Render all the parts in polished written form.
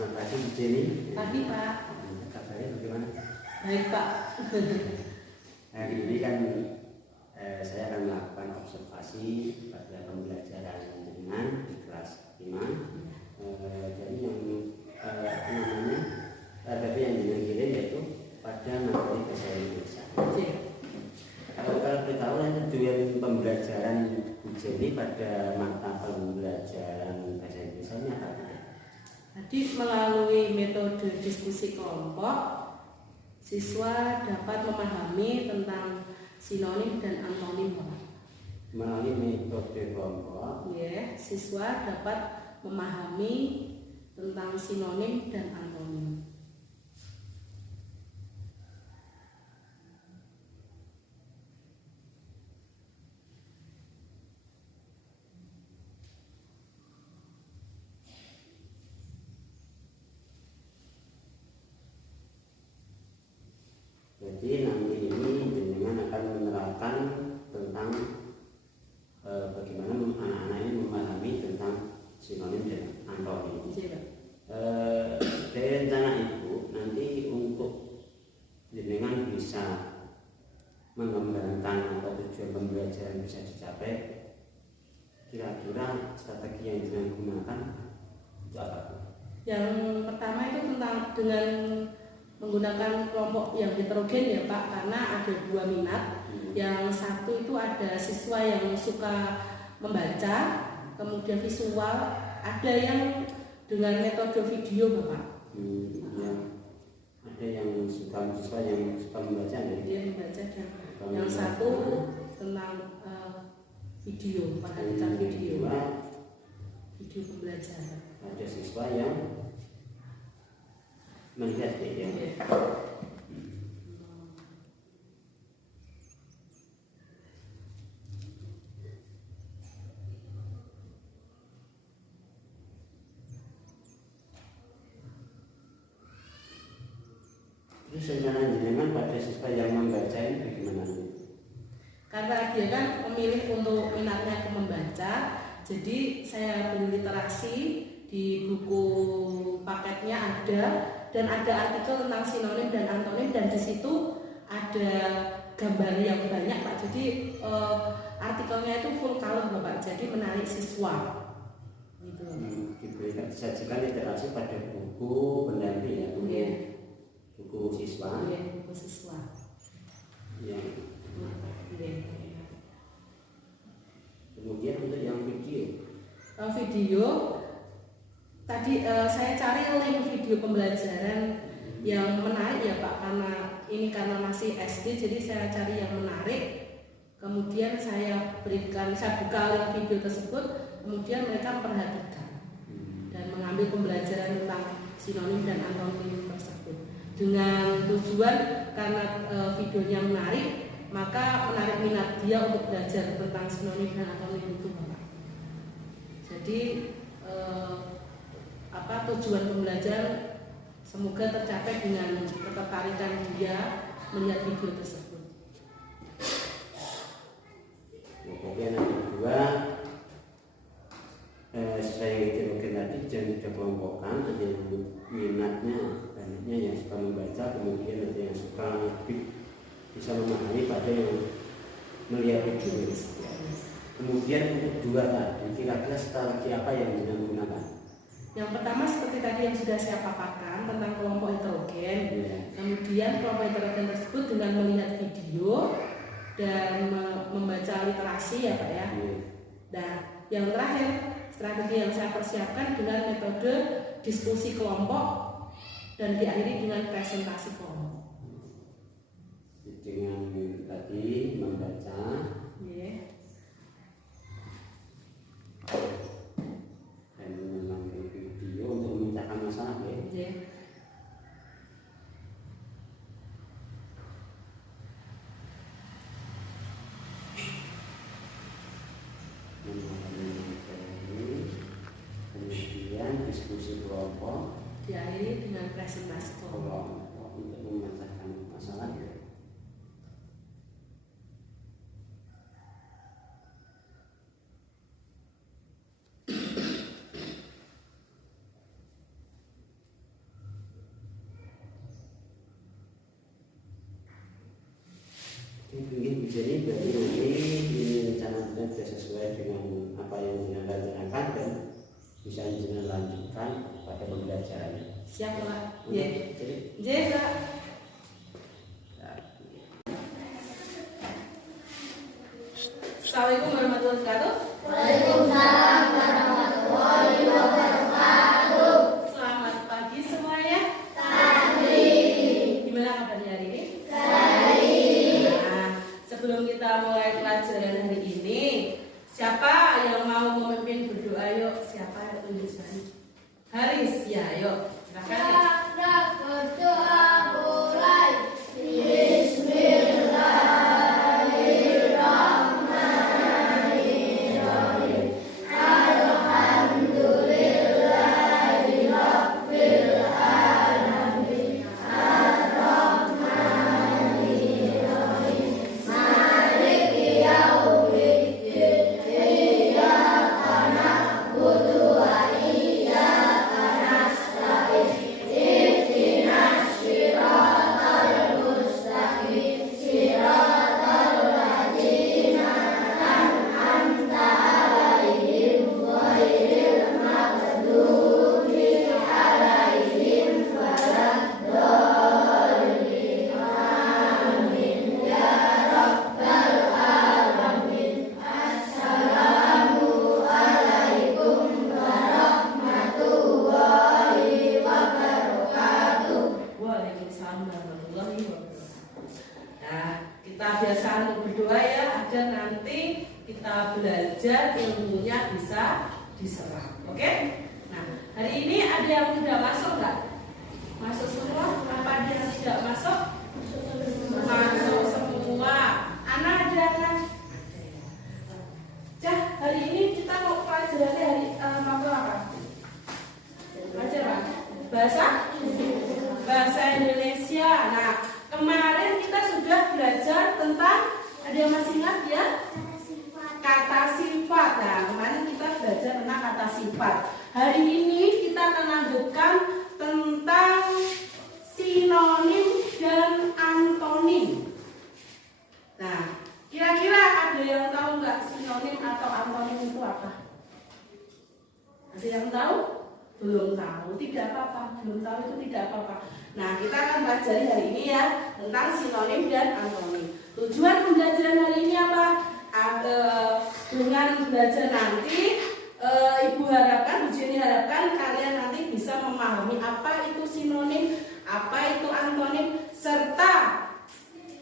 Selamat pagi Bu Jenny. Pagi Pak. Kabarnya bagaimana? Baik Pak. Hari ini kan saya akan melakukan observasi pada pembelajaran dengan di kelas 5. Jadi yang ada yang dikirim yaitu pada materi bahasa Indonesia. Kalau kita tahu tujuan pembelajaran Bu Jenny pada mata pembelajaran bahasa Indonesia ini apa? Jadi melalui metode diskusi kelompok, siswa dapat memahami tentang sinonim dan antonim. Melalui metode kelompok, siswa dapat memahami tentang sinonim dan antonim. Jadi nanti ini jenengan akan menerapkan tentang bagaimana anak-anak ini memahami tentang sinonim dan antonim. Dari rencana Ibu nanti untuk jenengan bisa mengembangkan atau tujuan pembelajaran bisa dicapai, kira-kira strategi yang jenengan gunakan itu apa? Yang pertama itu tentang dengan menggunakan kelompok yang heterogen ya Pak, karena ada 2 minat. Yang satu itu ada siswa yang suka membaca, kemudian visual, ada yang dengan metode video Bapak. Ada yang suka siswa yang suka membaca, dia membaca, dan yang satu tentang video, pendidikan video pembelajaran. Ada siswa yang melihat ya. Terus rencana jenengan pada siswa yang membaca ini bagaimana? Karena dia kan memilih untuk minatnya ke membaca, jadi saya beri literasi di buku paketnya ada, dan ada artikel tentang sinonim dan antonim, dan di situ ada gambar yang banyak Pak. Jadi artikelnya itu full color Bapak, jadi menarik siswa. Gitu. Diberikan disajikan literasi pada buku pendamping ya, buku siswa. Buku siswa. Kemudian untuk yang video tadi saya cari link video pembelajaran yang menarik ya Pak, karena masih SD, jadi saya cari yang menarik, kemudian saya buka link video tersebut, kemudian mereka memperhatikan dan mengambil pembelajaran tentang sinonim dan antonim tersebut dengan tujuan karena videonya menarik, maka menarik minat dia untuk belajar tentang sinonim dan antonim itu Bapak. Jadi tujuan pembelajaran semoga tercapai dengan ketertarikan dia melihat video tersebut. Kemudian yang kedua, sesuai yang heterogen tadi jangan dikelompokkan, ada yang minatnya banyaknya yang suka membaca, kemudian ada yang suka bisa memahami pada yang melihat video. Kemudian untuk dua tadi, kira-kira strategi apa yang digunakan? Yang pertama seperti tadi yang sudah saya paparkan tentang kelompok heterogen. Kemudian kelompok heterogen tersebut dengan melihat video dan membaca literasi ya Pak ya. Dan yang terakhir strategi yang saya persiapkan dengan metode diskusi kelompok dan diakhiri dengan presentasi kelompok. Dengan tadi membaca. Kemudian diskusi kelompok diakhiri dengan presentasi kelompok untuk memecahkan masalah. Jadi berarti nanti ini rencana kita sudah sesuai dengan apa yang jenengan rencanakan dan bisa jenengan lanjutkan pada pembelajarannya. Siap Pak. Jadi Pak. Assalamualaikum warahmatullahi wabarakatuh. Waalaikumsalam warahmatullahi wabarakatuh. Selamat pagi semuanya. Pagi. Gimana kabarnya hari ini? Baik. Nah, sebelum kita mulai pelajaran hari ini, siapa yang mau memimpin berdoa? Yuk, siapa yang tunjuk sekali? Haris, ya, yuk. Silakan. Berdoa mulai. Bismillahirrahmanirrahim. Alhamdulillahirabbil alamin. Ar-Rahmanirrahim. Maliki yaumiddin. Iyyaka na'budu wa iyyaka nasta'in. Ihdinas siratal mustaqim. Siratal ladzina an'amta 'alaihim ghairil maghdubi 'alaihim waladdallin. Amin ya rabbal alamin. Assalamu alaikum warahmatullahi wabarakatuh. Waalaikumsalam warahmatullahi wabarakatuh. Nah, kita biasa untuk berdoa ya, agar nanti kita belajar ilmunya bisa diserap. Oke? Nah, hari ini ada yang sudah masuk nggak? Masuk semua? Apa ada yang tidak masuk? Masuk semua. Anak ada kan? Ada ya. Cah, hari ini kita mau pelajarannya hari matkul apa? Belajar apa? Bahasa Indonesia. Nah, kemarin kita sudah belajar tentang, ada yang masih ingat ya? Kata sifat. Nah, kemarin kita belajar tentang kata sifat. Hari ini kita akan lanjutkan tentang sinonim dan antonim. Nah, kira-kira ada yang tahu nggak sinonim atau antonim itu apa? Ada yang tahu? Belum tahu, tidak apa-apa. Belum tahu itu tidak apa-apa. Nah, kita akan pelajari hari ini ya tentang sinonim dan antonim. Tujuan pembelajaran hari ini apa? Dengan belajar nanti, Ibu harapkan, Bu Jenny harapkan kalian nanti bisa memahami apa itu sinonim, apa itu antonim, serta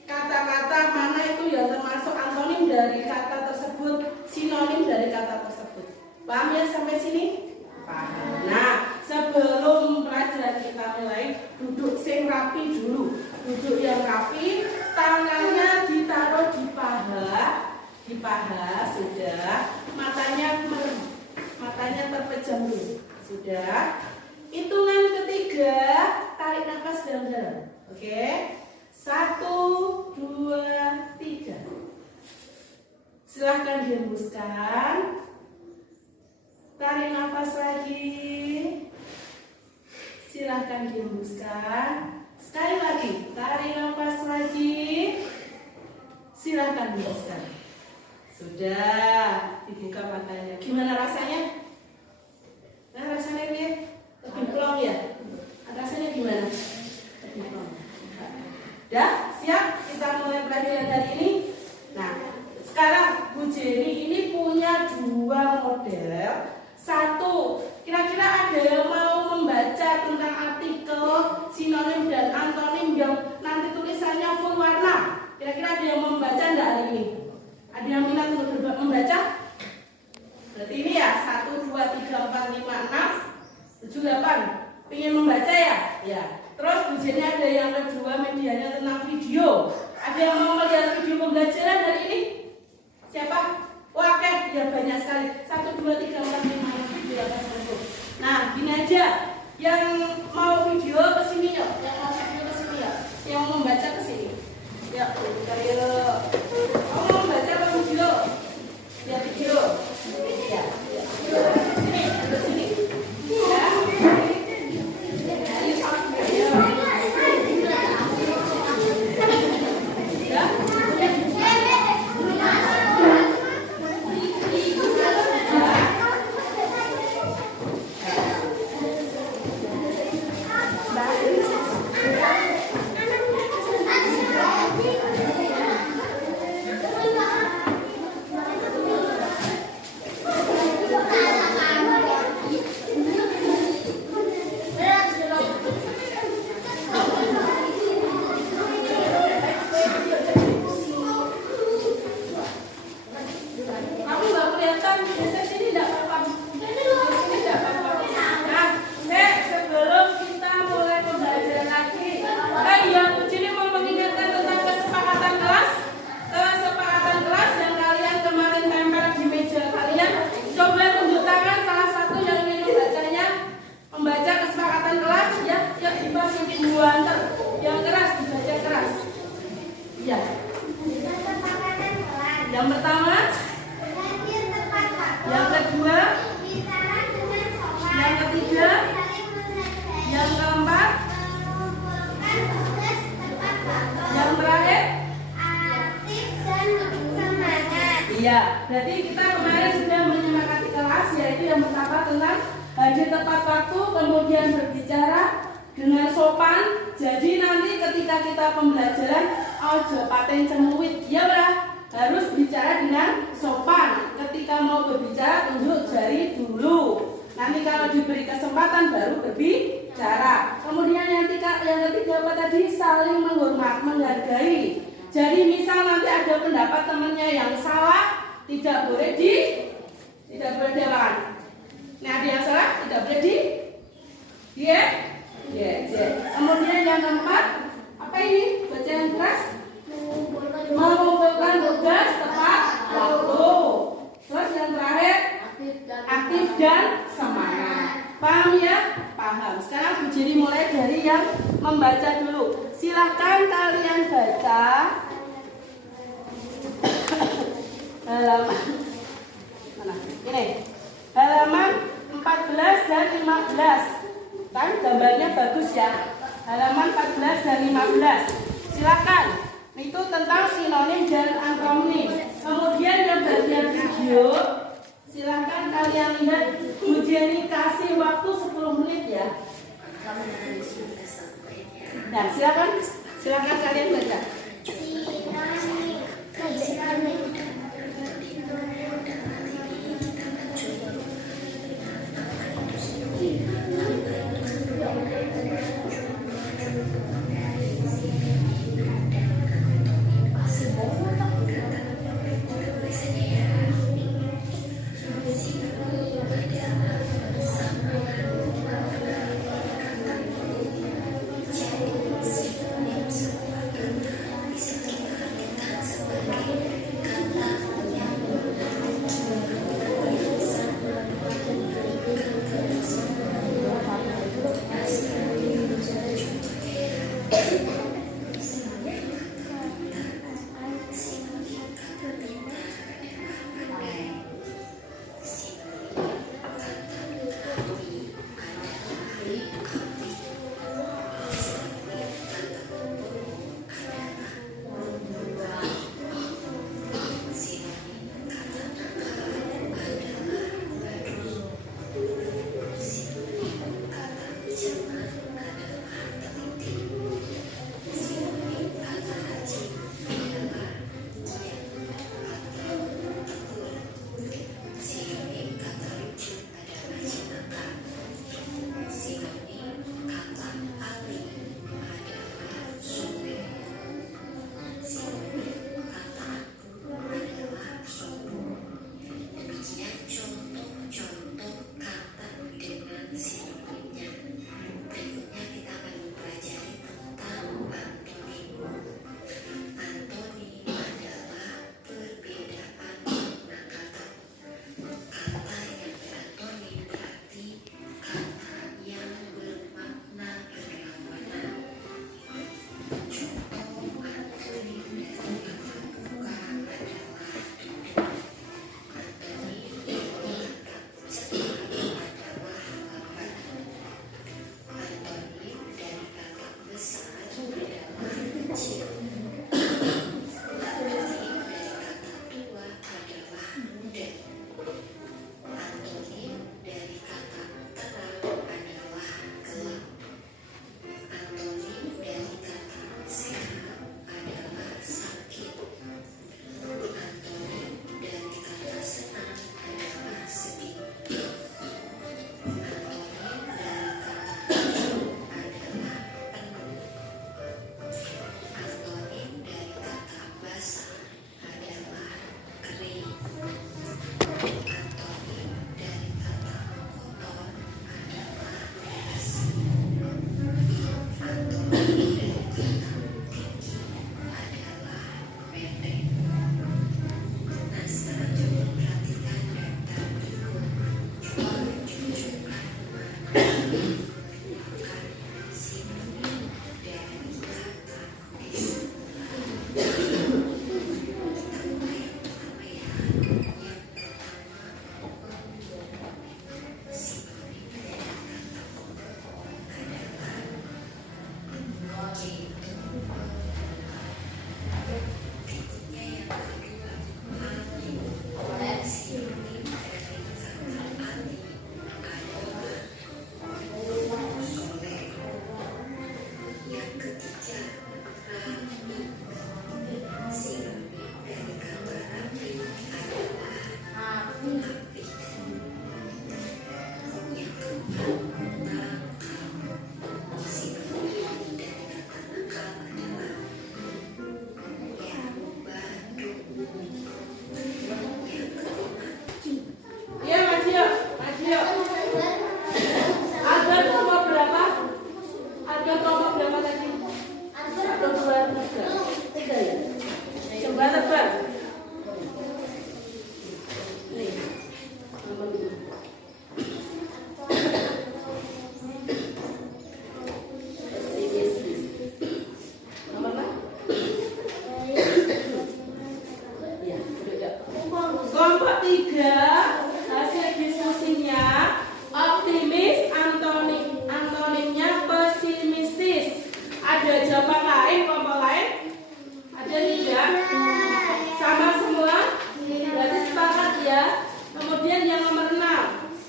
kata-kata mana itu yang termasuk antonim dari kata tersebut, sinonim dari kata tersebut. Paham ya sampai sini? Paham. Nah, sebelum pelajaran kita mulai, duduk sing rapi dulu. Duduk yang rapi, tangannya ditaruh di paha, sudah. Matanya terpejam dulu, sudah. Hitungan ketiga, tarik nafas dalam-dalam. Oke, 1, 2, 3. Silahkan dihembuskan. Tarik nafas lagi. Silahkan dihembuskan. Sekali lagi, tarik nafas lagi. Silahkan dihembuskan. Sudah, dibuka matanya. Gimana rasanya? Nah, rasanya dia lebih plong ya? Rasanya gimana? Lebih plong. Udah, siap? Kita mulai pelajaran hari ini. Nah, sekarang Bu Jenny ini punya 2 model. 1, kira-kira ada yang mau membaca tentang artikel, sinonim dan antonim yang nanti tulisannya full warna? Kira-kira ada yang mau membaca enggak hari ini? Ada yang minat untuk membaca? Berarti ini ya 1, 2, 3, 4, 5, 6, 7, 8. Pengen membaca ya? Ya. Terus Bu Jenny ada yang kedua, medianya tentang video. Ada yang mau melihat video pembelajaran hari ini? Siapa? Wah, oke, ya banyak sekali. 1, 2, 3, 4, 5, 6, 7, 8, 9. Nah, gini aja. Yang mau video ke sini yuk. Yang mau video ke sini ya. Yang mau membaca ke sini. Ya, yuk. Kamu mau membaca apa video? Ya, video. Ya. Sini, ke sini. Ya. Ya. Ya, berarti kita kemarin sudah menyemangati kelas, yaitu yang pertama tentang hadir tepat waktu, kemudian berbicara dengan sopan. Jadi nanti ketika kita pembelajaran ojo paten cemuit, ya ora? Harus bicara dengan sopan. Ketika mau berbicara tunjuk jari dulu. Nanti kalau diberi kesempatan baru berbicara. Kemudian yang ketiga apa tadi? Saling menghormat, menghargai. Jadi misal nanti ada pendapat temannya yang salah, tidak boleh dilawan. Nah, ada yang salah tidak boleh Kemudian yang keempat, apa ini? Baca yang keras. Mengumpulkan tugas tepat waktu. Terus yang terakhir, aktif dan semangat. Paham ya? Paham. Sekarang Bu Jiri mulai dari yang membaca dulu. Silahkan kalian baca halaman mana? Ini halaman 14 dan 15. Kan gambarnya bagus ya. Halaman 14 dan 15. Silakan. Itu tentang sinonim dan antonim. Kemudian yang bagian video, silakan kalian lihat. Bu Jenny kasih waktu 10 menit ya. Nah, silakan kalian baca.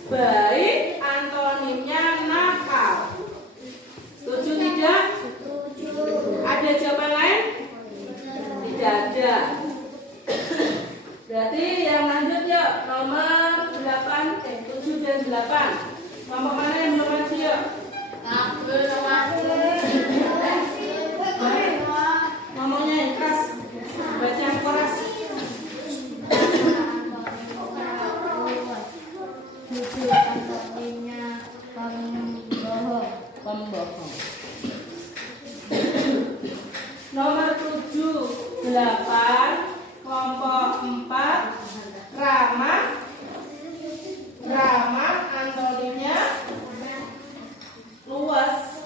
Baik, antonimnya nakal. Setuju tidak? Ada jawaban lain? Tidak ada. Berarti yang lanjut yuk, nomor 8, 7 dan 8. Kelompok mana yang belum maju yuk? Ngomongnya yang keras, baca yang keras. Pembohong. Nomor 7, 8, kelompok 4, ramah. Ramah antonimnya luas.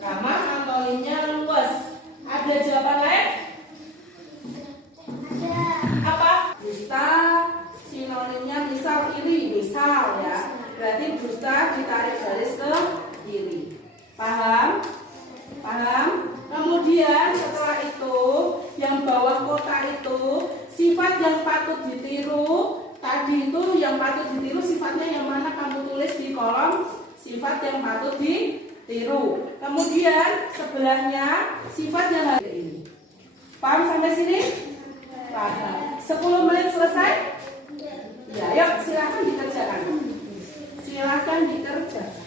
Ramah antonimnya luas. Ada jawaban lain? Apa? Dusta sinonimnya misal iri, misal ya. Berarti dusta ditarik garis ke kiri. Paham? Paham? Kemudian setelah itu yang bawah kotak itu sifat yang patut ditiru. Tadi itu yang patut ditiru sifatnya yang mana, kamu tulis di kolom sifat yang patut ditiru. Kemudian sebelahnya sifat yang harus ini. Paham sampai sini? Paham. 10 menit selesai? Ya, yuk silahkan dikerjakan. Silahkan dikerjakan.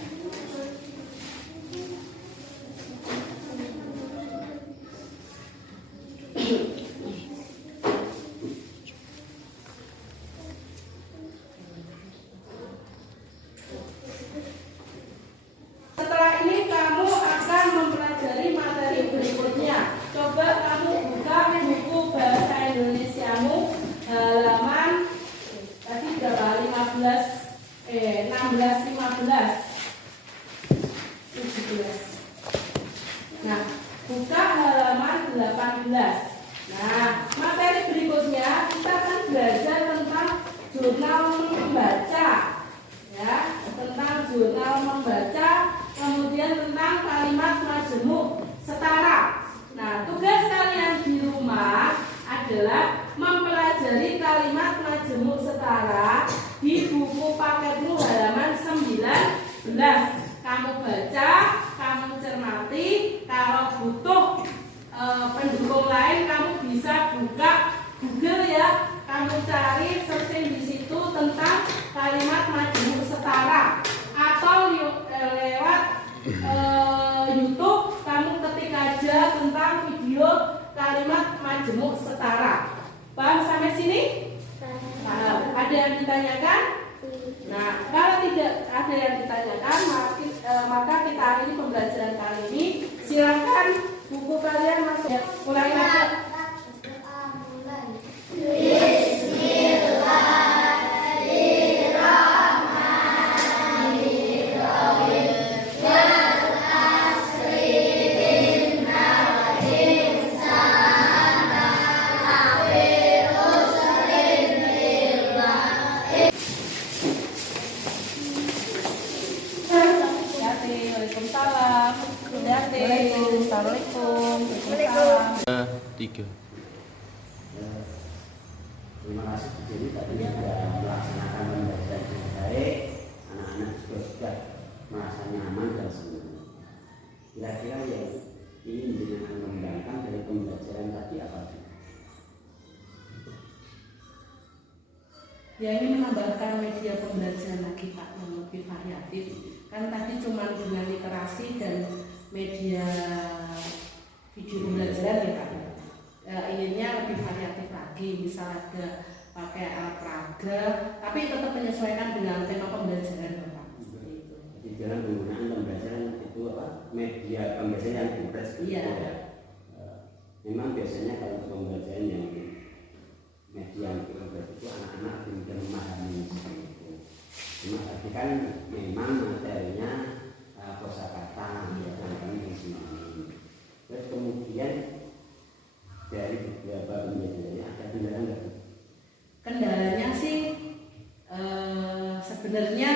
Setelah ini kamu akan mempelajari materi berikutnya. Coba kamu buka buku bahasa Indonesiamu halaman tadi berapa? 16, 15, 17. Nah, buka halaman 18. Nah, materi berikutnya kita akan belajar tentang jurnal membaca, ya, tentang jurnal membaca, kemudian tentang kalimat majemuk setara. Nah, tugas kalian di rumah adalah mempelajari kalimat majemuk setara di buku paketmu halaman 19. Kamu baca, kamu cermati. Kalau butuh pendukung lain, kamu bisa buka Google ya. Kamu cari searching di situ tentang kalimat majemuk setara, atau lewat YouTube kamu ketik aja tentang video kalimat majemuk setara. Paham sampai sini? Ada yang ditanyakan? Nah, kalau tidak ada yang ditanyakan, maka kita akhiri pembelajaran kali ini. Silakan buku kalian masuk. Mulai lagi. Waalaikumsalam. Assalamualaikum. Tiga. Terima kasih Bu Jenny tadi sudah melaksanakan pembelajaran dengan baik. Anak-anak juga sudah merasa nyaman dan senang. Kira-kira yang ingin dengan mengembangkan dari pembelajaran tadi apa sih? Ya, ini menambahkan media pembelajaran lagi Pak yang lebih variatif. Kan tadi cuma dengan literasi dan media video pembelajaran ya Pak. Inginnya lebih variatif lagi, misal ada pakai alat peraga, tapi tetap menyesuaikan dengan tema pembelajaran Pak. Seperti itu. Jadi dalam penggunaan pembelajaran itu apa? Media pembelajaran yang bebas gitu Iya. ya. Memang biasanya kalau pembelajaran yang media yang bebas itu anak-anak lebih mudah memahami seperti itu. Cuma tapi kan memang materinya kosakata ya, kan di sini. Terus kemudian dari beberapa pembelajarannya ada kendala nggak? Kendalanya sih sebenarnya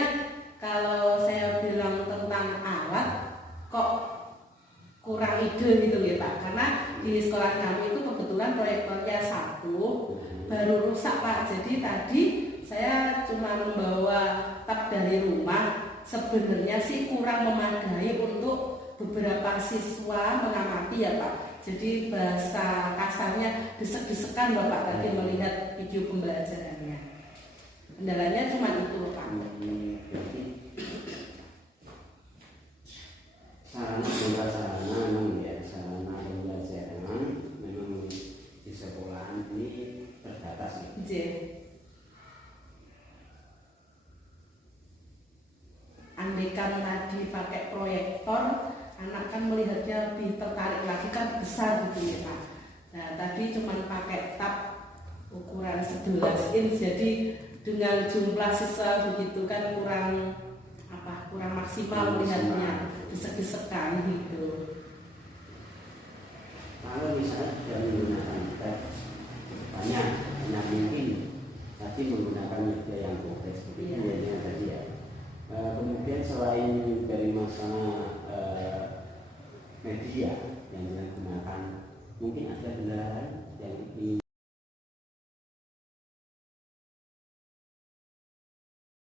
kalau saya bilang tentang alat kok kurang ide gitu ya Pak, karena di sekolah kami itu kebetulan proyektornya satu baru rusak Pak, jadi tadi saya cuma membawa tab dari rumah, sebenarnya sih kurang memadai untuk beberapa siswa mengamati ya Pak. Jadi bahasa kasarnya desek-desekan Bapak tadi melihat video pembelajarannya. Kendalanya cuma itu Pak. Berarti sarana memang ya, sarana pembelajaran memang di sekolahan ini terbatas ya. Andaikan tadi pakai proyektor, anak kan melihatnya lebih tertarik lagi, kan besar gitu ya Pak. Nah tadi cuma pakai tab ukuran 11 inch, jadi dengan jumlah siswa begitu kan kurang maksimal melihatnya, desek-desekan gitu. Kalau misalnya sudah menggunakan tab banyak mungkin tapi menggunakan media yang kompleks seperti itu yang tadi ya. Kemudian selain dari masalah media